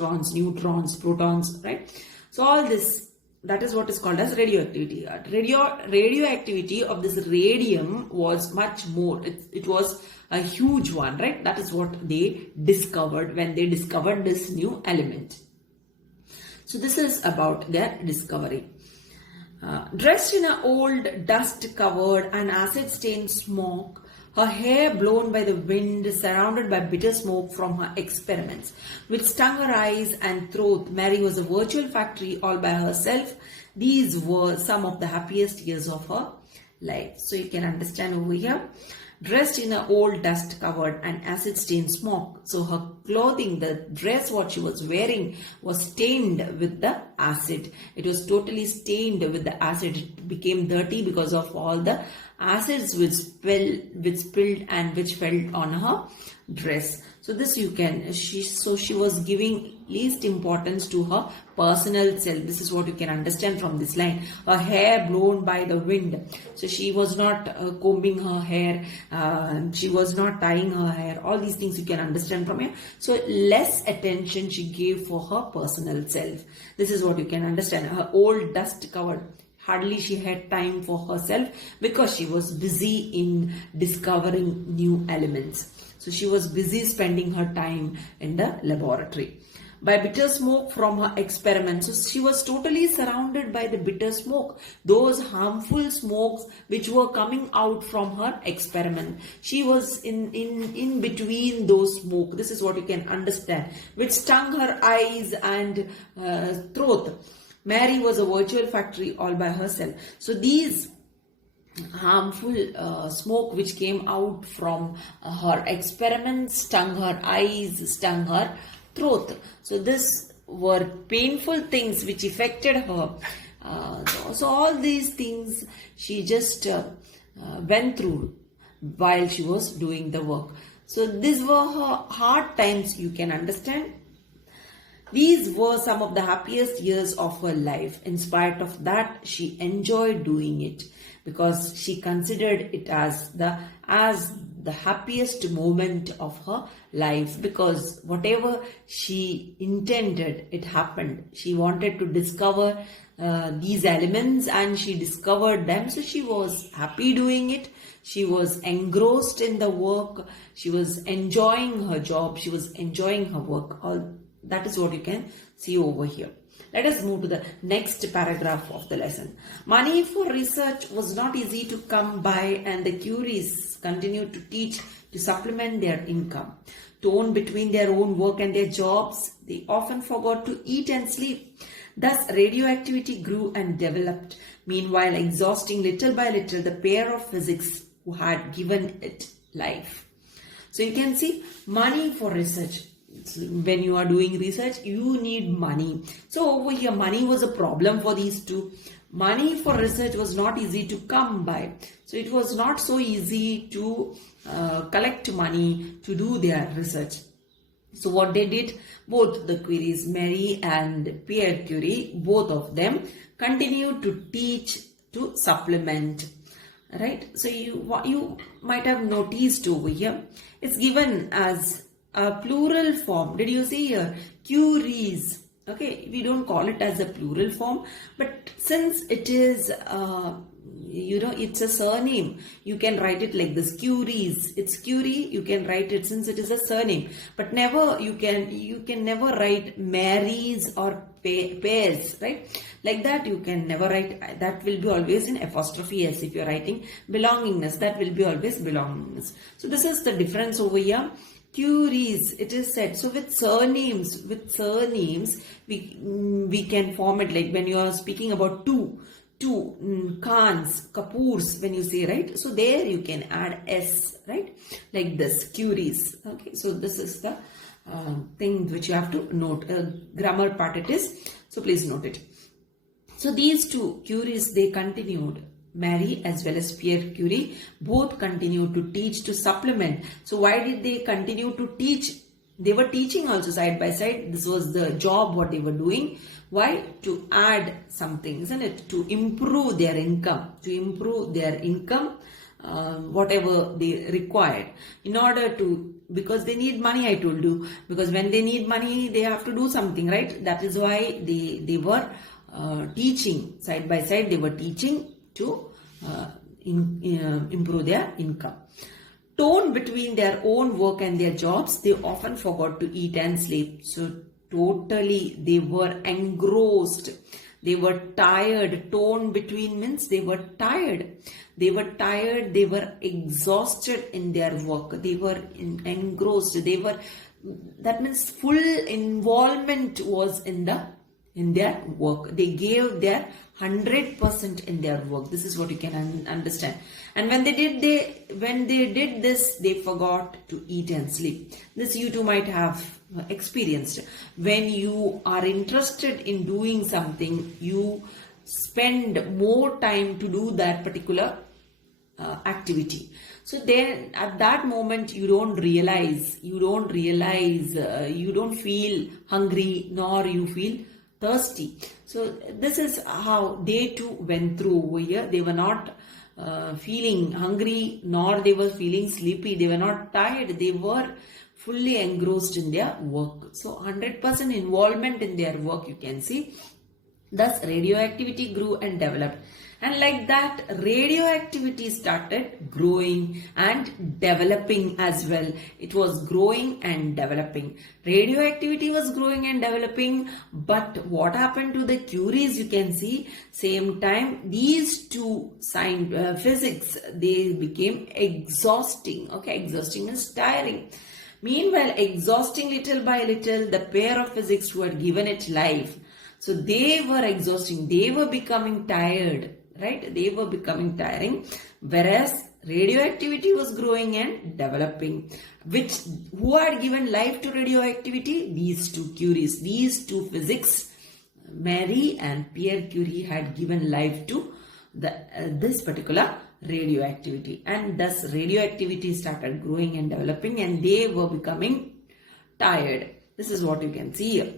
electrons, neutrons, protons, right? So all this, that is what is called as radioactivity. Radioactivity of this radium was much more. It was a huge one, right? That is what they discovered when they discovered this new element. So this is about their discovery. Dressed in an old dust-covered and acid-stained smock, her hair blown by the wind, surrounded by bitter smoke from her experiments, which stung her eyes and throat, Mary was a virtual factory all by herself. These were some of the happiest years of her life. So you can understand over here. Dressed in an old dust-covered and acid-stained smock. So her clothing, the dress what she was wearing was stained with the acid. It was totally stained with the acid. It became dirty because of all the acids which spilled and which fell on her dress. So this you can, she was giving least importance to her personal self. This is what you can understand from this line. Her hair blown by the wind. So she was not combing her hair. She was not tying her hair. All these things you can understand from here. So less attention she gave for her personal self. This is what you can understand. Her old dust covered. Hardly she had time for herself because she was busy in discovering new elements. So she was busy spending her time in the laboratory. By bitter smoke from her experiments. So she was totally surrounded by the bitter smoke. Those harmful smokes which were coming out from her experiment. She was in between those smoke. This is what you can understand. Which stung her eyes and throat. Mary was a virtual factory all by herself. So these harmful smoke which came out from her experiments stung her eyes, stung her throat. So this were painful things which affected her. So all these things she just went through while she was doing the work. So these were her hard times, you can understand. These were some of the happiest years of her life. In spite of that, she enjoyed doing it because she considered it as the happiest moment of her life, because whatever she intended, it happened. She wanted to discover these elements and she discovered them. So she was happy doing it. She was engrossed in the work. She was enjoying her job. She was enjoying her work. All that is what you can see over here. Let us move to the next paragraph of the lesson. Money for research was not easy to come by, and the Curies continued to teach to supplement their income. Torn between their own work and their jobs, they often forgot to eat and sleep. Thus, radioactivity grew and developed, meanwhile exhausting little by little the pair of physics who had given it life. So you can see money for research. When you are doing research, you need money. So over here, money was a problem for these two. Money for research was not easy to come by. So it was not so easy to collect money to do their research. So what they did, both the Curies, Marie and Pierre Curie, both of them continued to teach to supplement. Right? So you might have noticed over here, it's given as a plural form. Did you see here? Curies. Okay, we don't call it as a plural form, but since it is, it's a surname, you can write it like this. Curies. It's Curie. You can write it since it is a surname, but never you can never write Marys or pairs, right? Like that you can never write. That will be always in apostrophe s. If you are writing belongingness, that will be always belongingness. So this is the difference over here. Curies, it is said. So with surnames, we can form it like when you are speaking about two Khans, Kapoors, when you say, right? So there you can add s, right? Like this, Curies. Okay, so this is the thing which you have to note. Grammar part it is. So please note it. So these two Curies, they continued. Marie as well as Pierre Curie both continued to teach to supplement. So why did they continue to teach? They were teaching also side by side. This was the job what they were doing. Why? To add something, isn't it? To improve their income. To improve their income. whatever they required in order to, because they need money, I told you, because when they need money they have to do something, right? That is why they were teaching side by side. They were teaching to improve their income. Torn between their own work and their jobs, they often forgot to eat and sleep. So totally they were engrossed. They were tired. Torn between means they were tired. They were tired. They were exhausted in their work. They were engrossed. They were, that means full involvement was in their work. They gave their 100% in their work. This is what you can understand. And when they did this, they forgot to eat and sleep. This you too might have experienced. When you are interested in doing something, you spend more time to do that particular activity. So then at that moment you don't realize, you don't feel hungry nor you feel thirsty. So this is how they too went through over here. They were not feeling hungry nor they were feeling sleepy. They were not tired. They were fully engrossed in their work. So 100% involvement in their work, you can see. Thus radioactivity grew and developed. And like that, radioactivity started growing and developing as well. It was growing and developing. Radioactivity was growing and developing. But what happened to the Curies, you can see, same time, these two physics, they became exhausting. Okay, exhausting means tiring. Meanwhile, exhausting little by little, the pair of physics who had given it life. So they were exhausting. They were becoming tired. Right? They were becoming tiring, whereas radioactivity was growing and developing. Who had given life to radioactivity? These two Curies, these two physics, Marie and Pierre Curie, had given life to this particular radioactivity, and thus radioactivity started growing and developing, and they were becoming tired. This is what you can see here.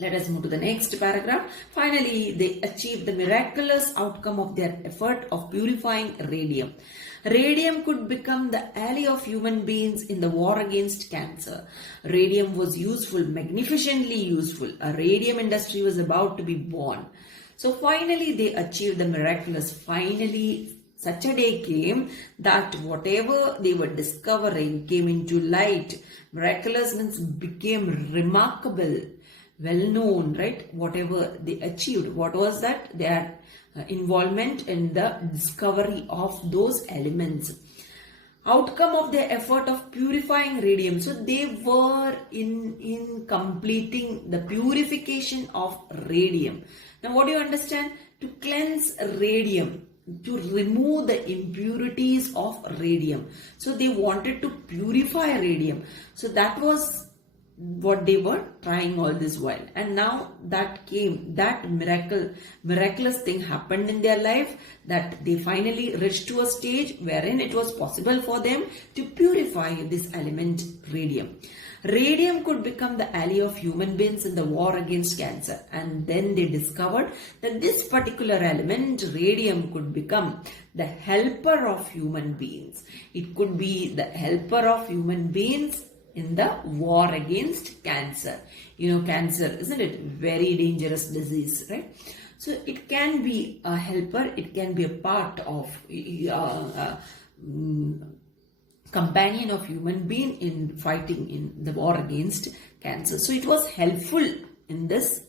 Let us move to the next paragraph. Finally, they achieved the miraculous outcome of their effort of purifying radium. Radium could become the ally of human beings in the war against cancer. Radium was useful, magnificently useful. A radium industry was about to be born. So finally, they achieved the miraculous. Finally, such a day came that whatever they were discovering came into light. Miraculous means became remarkable. Well known, right? Whatever they achieved. What was that? Their involvement in the discovery of those elements. Outcome of their effort of purifying radium. So they were in completing the purification of radium. Now what do you understand? To cleanse radium, to remove the impurities of radium. So they wanted to purify radium. So that was what they were trying all this while, and now that came, that miraculous thing happened in their life, that they finally reached to a stage wherein it was possible for them to purify this element radium. Radium could become the ally of human beings in the war against cancer, and then they discovered that this particular element radium could become the helper of human beings. It could be the helper of human beings in the war against cancer. You know, cancer, isn't it? Very dangerous disease, right? So it can be a helper, it can be a part of companion of human being in fighting in the war against cancer. So it was helpful in this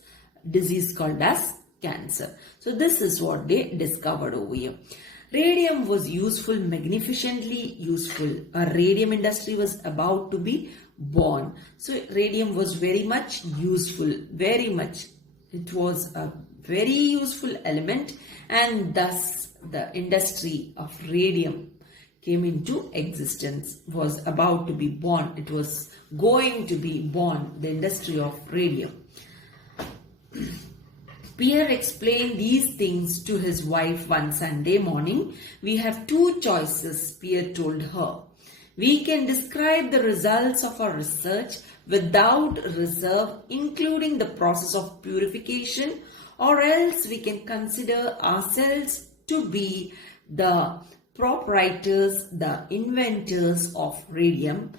disease called as cancer. So this is what they discovered over here. Radium was useful, magnificently useful. A radium industry was about to be born. So radium was very much useful, very much. It was a very useful element, and thus the industry of radium came into existence, was about to be born. It was going to be born, the industry of radium. Pierre explained these things to his wife one Sunday morning. We have two choices, Pierre told her. We can describe the results of our research without reserve, including the process of purification, or else we can consider ourselves to be the proprietors, the inventors of radium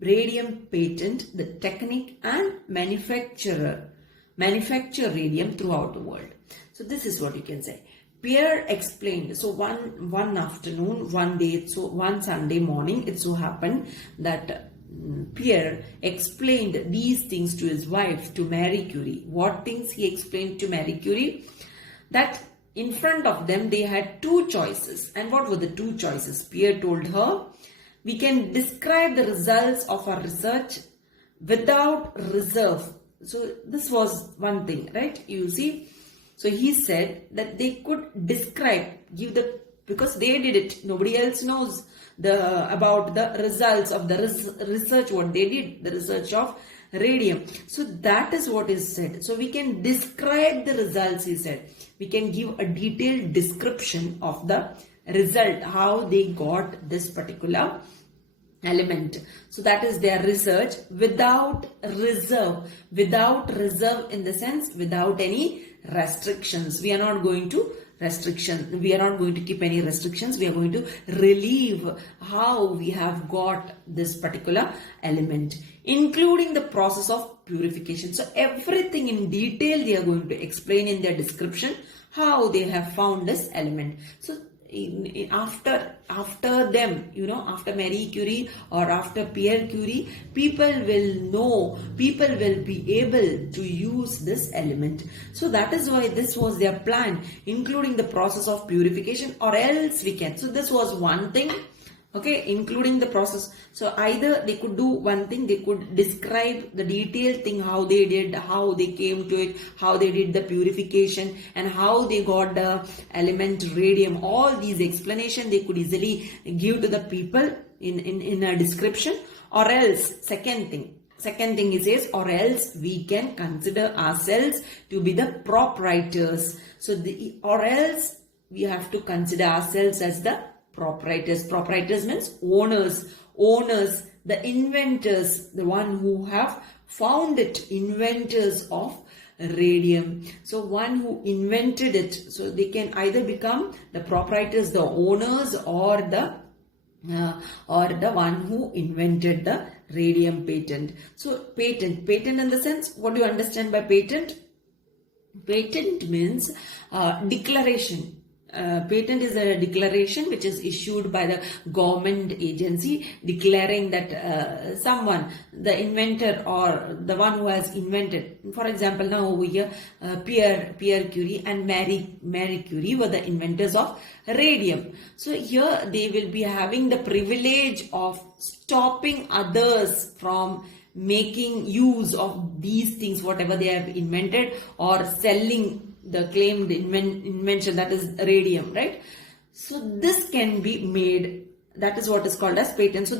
patent the technique and manufacture radium throughout the world. So this is what you can say. Pierre explained. So one afternoon, one day, so one Sunday morning, it so happened that Pierre explained these things to his wife, to Marie Curie. What things he explained to Marie Curie? That in front of them they had two choices. And what were the two choices? Pierre told her, we can describe the results of our research without reserve. So this was one thing, right? You see. So he said that they could describe, because they did it. Nobody else knows about the results of the research, what they did, the research of radium. So that is what is said. So we can describe the results, he said. We can give a detailed description of the result, how they got this particular element. So that is their research without reserve. Without reserve in the sense without any restrictions. We are not going to keep any restrictions. We are going to relieve how we have got this particular element, including the process of purification. So everything in detail they are going to explain in their description, how they have found this element. So after them, after Marie Curie or after Pierre Curie, people will be able to use this element. So that is why this was their plan, including the process of purification, or else we can. So this was one thing, okay, including the process. So either they could do one thing, they could describe the detailed thing, how they did, how they came to it, how they did the purification, and how they got the element radium. All these explanations they could easily give to the people in a description. Or else, second thing he says, or else we can consider ourselves to be the proprietors. So or else we have to consider ourselves as the proprietors. Proprietors means owners, the inventors, the one who have found it, inventors of radium. So one who invented it. So they can either become the proprietors, the owners, or the one who invented the radium patent. So patent in the sense, what do you understand by patent? Patent means declaration. Patent is a declaration which is issued by the government agency, declaring that someone, the inventor or the one who has invented. For example, now over here, Pierre Curie and Marie Curie were the inventors of radium. So here they will be having the privilege of stopping others from making use of these things, whatever they have invented, or selling the claimed invention, that is radium, right? So this can be made, that is what is called as patent. So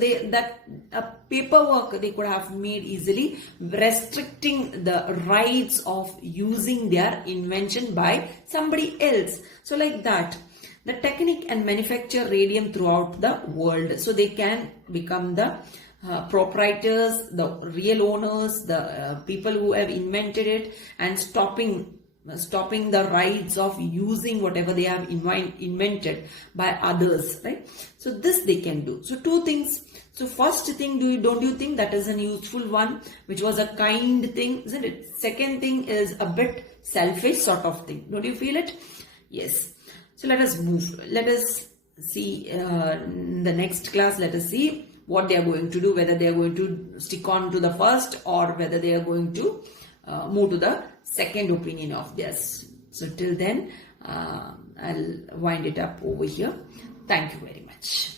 paperwork they could have made easily, restricting the rights of using their invention by somebody else. So like that, the technique and manufacture radium throughout the world. So they can become the proprietors, the real owners, the people who have invented it, and stopping the rights of using whatever they have invented by others, right? So this they can do. So two things. So first thing, don't you think that is a useful one, which was a kind thing, isn't it? Second thing is a bit selfish sort of thing. Don't you feel it? Yes. So let us move. Let us see in the next class. Let us see what they are going to do, whether they are going to stick on to the first, or whether they are going to move to the second opinion of theirs. So till then, I'll wind it up over here. Thank you very much.